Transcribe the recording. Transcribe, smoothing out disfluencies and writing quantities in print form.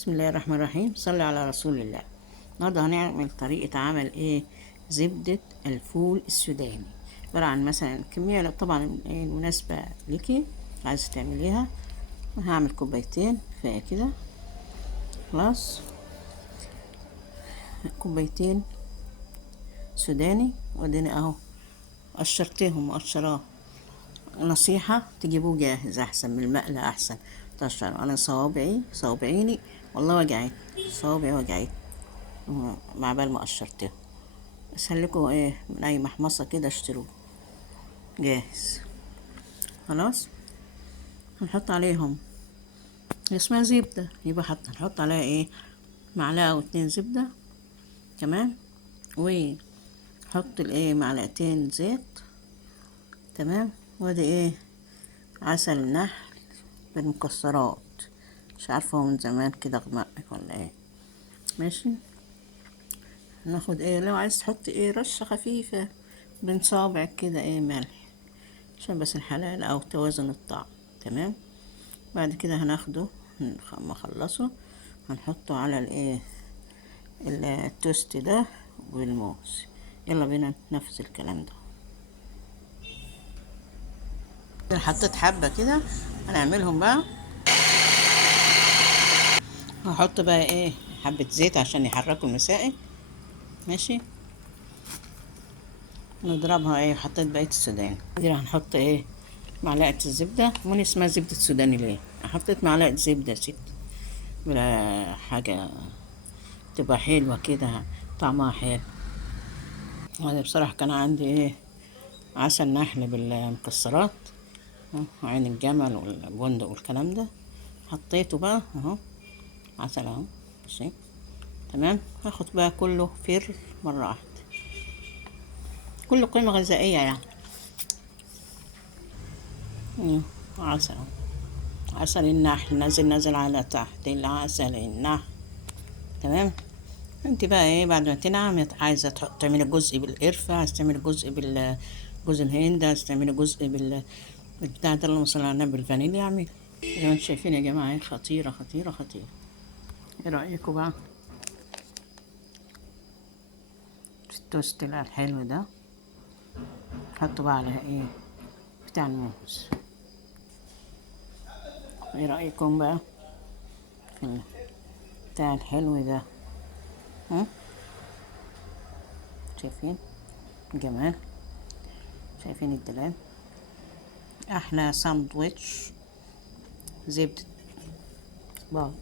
بسم الله الرحمن الرحيم. صلي على رسول الله. النهارده هنعمل طريقة عمل زبدة الفول السوداني. عبارة عن مثلا كمية طبعا مناسبة ليكي عايزة تعمليها. هعمل كوبايتين كفاية كده. خلاص، كوبايتين سوداني، واديني اهو قشرتهم مقشراه. نصيحة تجيبوه جاهز أحسن من المقلى، أحسن تقشر. أنا صوابعيني والله وجعت، صوابعي وجعت مع بال ما قشرته. اسهل لكم من أي محمصة كده اشتروه جاهز. خلاص، هنحط عليهم اسمها زبدة، يبقى هنحط عليها معلقة أو 2 زبدة كمان، وحط معلقتين زيت. تمام، وادي عسل النحل بالمكسرات، مش عارفة هو من زمان كده غمقك ولا ماشي. ناخد لو عايز تحط رشة خفيفة بين صابعك كده ملح، عشان بس الحلال او توازن الطعم. تمام، بعد كده هناخده ما اخلصه هنحطه على التوست ده والموز. يلا بينا ننفذ الكلام ده. حطيت حبة كده، هنعملهم بقى. هحط بقى حبة زيت عشان يحركوا المسائل. ماشي، نضربها. حطيت بقية السوداني دي. هنحط معلقة الزبدة. من اسمها زبدة سوداني ليه؟ حطيت معلقة زبدة ست ولا حاجة، تبقى حلوة كده، طعمها حلو. وأنا بصراحة كان عندي عسل نحل بالمكسرات، عين الجمل والبندق والكلام ده، حطيته بقى اهو عسل اهو. ماشي، تمام. هاخد بقى كله مرة واحدة، كله قيمة غذائية يعني. عسل اهو، عسل النحل نازل على تحت، العسل النحل. تمام. انت بقى بعد ما تنعم عايزه تعملي جزء بالقرفه، عايزه تعملي جزء جوز الهند، عايزه تعملي جزء بالبتاع ده، اللهم صل على النبي، بالفانيليا. اعمل زي ما انتم شايفين يا جماعه، خطيره خطيره خطيره. ايه رايكم بقى في التوست الحلو ده؟ حطوا بقى عليها بتاع الموز. ايه رايكم بقى في بتاع الحلو ده؟ شايفين جمال؟ شايفين الدلال؟ احلى ساندويتش زبدة. باي.